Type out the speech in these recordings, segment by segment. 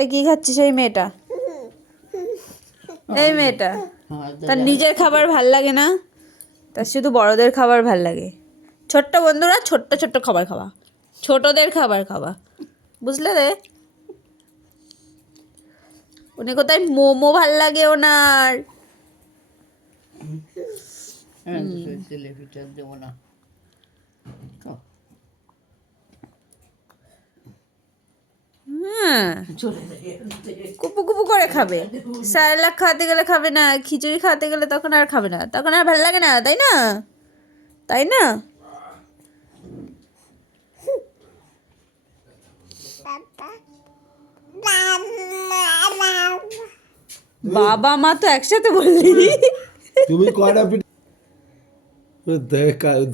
এই কি খাচ্ছিস এই মেয়েটা? এই মেয়েটা তার নিজের খাবার ভাল লাগে না, তার শুধু বড়দের খাবার ভাল লাগে। ছোট্ট বন্ধুরা ছোট্ট ছোট্ট খাবার খাওয়া, ছোটদের খাবার খাওয়া, বুঝলে রে? উনি কোথায় মোমো ভাল লাগে ওনার। হ্যাঁ, কুপু কুপু করে খাবে। স্যালাড খাওয়াতে গেলে খাবে না, খিচুড়ি খাওয়াতে গেলে তখন আর খাবে না, তখন আর ভালো লাগে না, তাই না? তাই না? বাবা মা তো একসাথে বললি। তুমি কয়টা পিঠে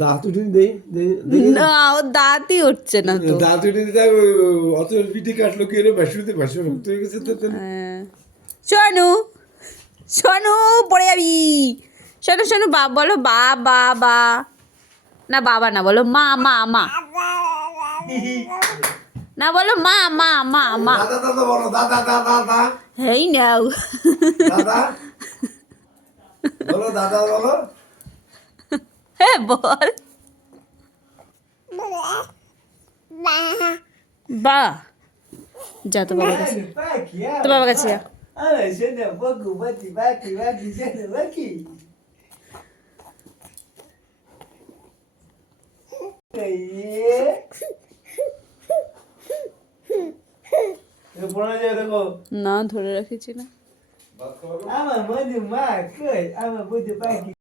দাঁত উঠিনি না, ও দাঁতই উঠছে না তো। দাঁত উঠিনি অত পিঠে কাটলো কি রে বাসুতে বাসু রক্ত হয়ে গেছে তো। শোনু শোনু পড়ে যাবি। শোনু শোনু বলো বা বা বা। না বাবা না, বলো মা মা মা। না বলো মা মা মা মা। দাদা দাদা বলো দাদা দাদা দাদা হেই নাও। দাদা বলো দাদা বলো। হ্যাঁ বল। বা যা তো বাবার কাছে, তো বাবার কাছে যা। না ধরে রাখিছি না। আমার মধু মা কই আমার বুঝতে পাখি